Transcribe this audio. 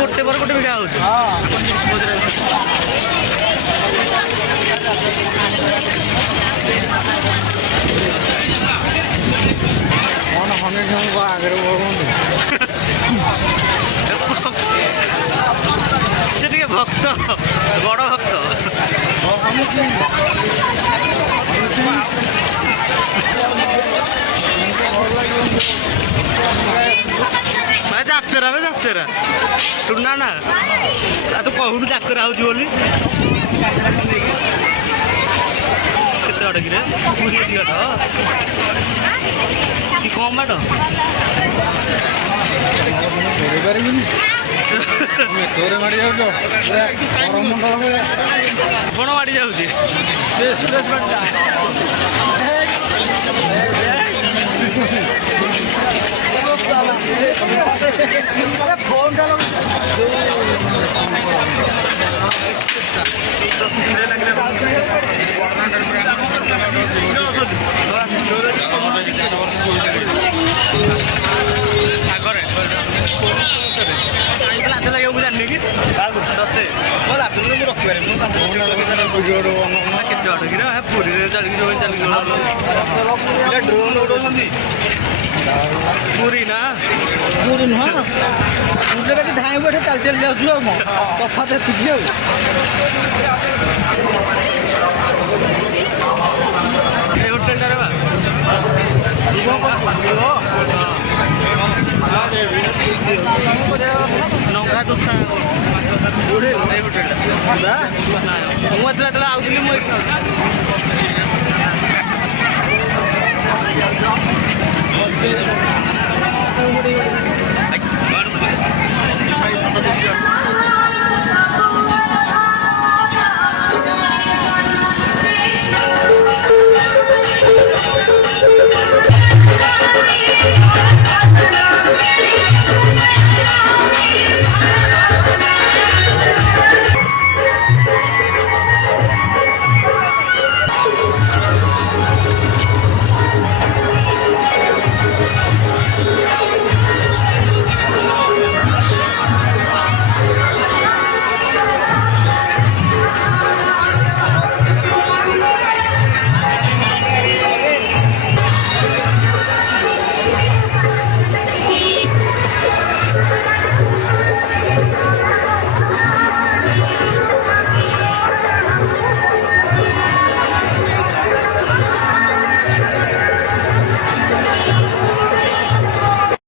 ଗୋଟେ ପରେ ଗୋଟେ ବିକା ହଉଛି। କଣ ହନେଇଙ୍କ ଆଗରେ ବହୁଛନ୍ତି ସେ ଟିକେ ଭକ୍ତ, ବଡ଼ ଭକ୍ତ। ଯାତ୍ରା ଯାତ୍ରା ଶୁଣନା ନା ତୁ କହୁନୁ ଯାତ୍ରା ହଉଛି ବୋଲି। କେତେ ବାଟ କିରେ ପୁରୀ ବାଟ କି କମ୍ ବାଟ? ପାରିବିନି ତୋରେ ମାଡ଼ି ଯାଉଛ ଆପଣ ମାଡ଼ି ଯାଉଛି। ଆଗରେ ଲାଞ୍ଚ ଲାଗିବ ମୁଁ ଜାଣିନି କି ତତେ ମୁଁ ରଖିପାରିବି। କେତେ ବାଟ କିରେ ପୁରୀରେ ଚାଲିକି ଡ୍ରୋନ୍ ଉଡ଼ଉଛନ୍ତି। ପୁରୀ ନା ପୁରୀ ନୁହଁ ପୁରୀରେ ବାକି ଧାଇଁ ବସେ ଚାଲି ଚାଲି ଯାଉଛୁ ଆଉ କଣ ତଫାତ ଏତିକି ଆଉ। এই হোটেলটারে বা ନଙ୍ଗା ଦୋସା ଏଇ ହୋଟେଲଟା ମୁଁ ଯେତେବେଳେ ଆଉଥିଲି ମୁଁ